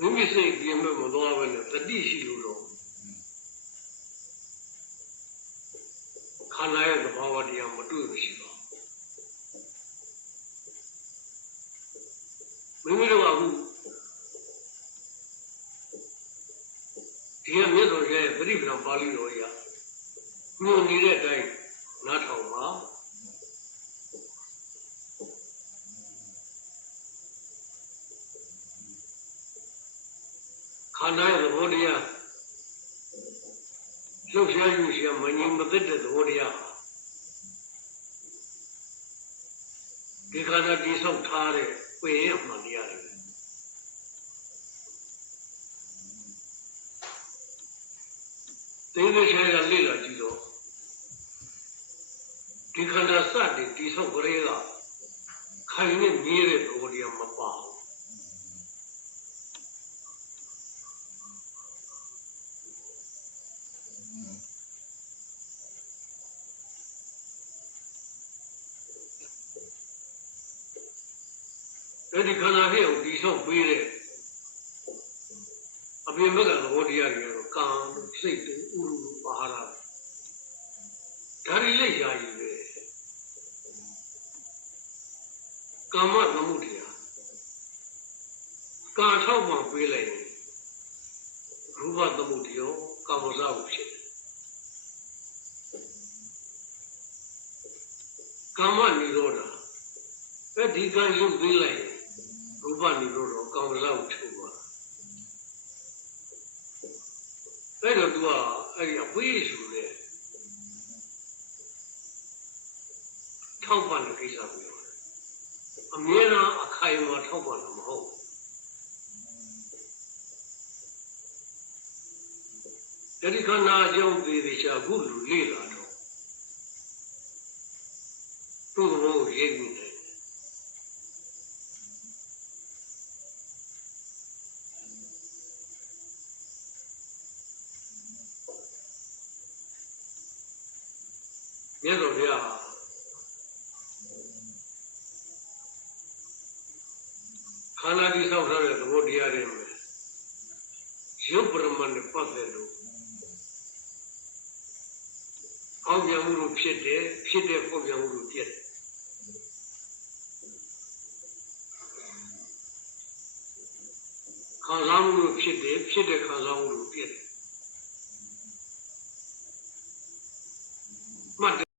မိမိစိတ်ပြင်မဲ့မသွားဘဲနဲ့တတိရှိလို့တော့ခန္ဓာရဲ့သဘာဝတရားမတွေ့မရှိပါဘူးမိမိတို့ကအခုဒီကမြတ်စွာဘုရားရဲ့ပရိပဒံပါဠိတော်ကြီးကညွန်နေတဲ့အတိုင်းနားထောင်ပါ ခန္ဓာရဲ့သဘောတရားလှုပ်ရှားယူရှားမငြိမ်မသက်တဲ့သဘောတရားဟာဒီခန္ဓာတိဆောက်ထားတဲ့ပင်ရဲ့အမှန်တရားတွေပဲတင်းသေးချဲကလေ့လာကြည့်တော့ဒီခန္ဓာစတဲ့တိဆောက်ကြဲကခိုင်နဲ့မြဲတဲ့သဘောတရားမပါဘူး အဲ့ဒီခန္ဓာဖြစ်အောင်တိဆောက်ပေးတဲ့အပြင်ဘက်ကသဘောတရားတွေကတော့ကံတို့စိတ်တို့ဥရုတို့ပါဟာရဒါတွေလက်ရာကြီးပဲကာမသမုဒ္ဒရာကာထောက်မှပေးလိုက်ရင်ရူပသမုဒ္ဒယောကာမဇာဟုဖြစ်တယ်ကာမនិရောဓအဲ့ဒီကံရုပ်ပေးလိုက် ရင်ရူပនិရောဓကာမဇာဟုချုပ်သွားအဲ့တော့ तू ကအဲ့ဒီအဝိရှုနဲ့ထောက်ပံ့တဲ့ကိစ္စကိုပြောတယ်အမြဲတမ်းအခိုင်အမာထောက်ပံ့တာမဟုတ်ဘူးအဲ့ဒီခန္ဓာအကြောင်းသေးသေးချာခုလူလေ့လာတော့သူ့ဘောကိုရိပ်နေ မြတ်စွာဘုရားခန္ဓာတိဆောက်ထားတဲ့သဘောတရားတွေမှာရုပ်ပရမတ်နဲ့ပတ်သက်လို့အောက်ပြန်မှုလို့ဖြစ်တယ်ဖြစ်တဲ့ပုံပြန်မှုလို့ပြည့်တယ်ခံစားမှုလို့ဖြစ်တယ်ဖြစ်တဲ့ခံစားမှုလို့ပြည့်တယ်မှတ်တယ်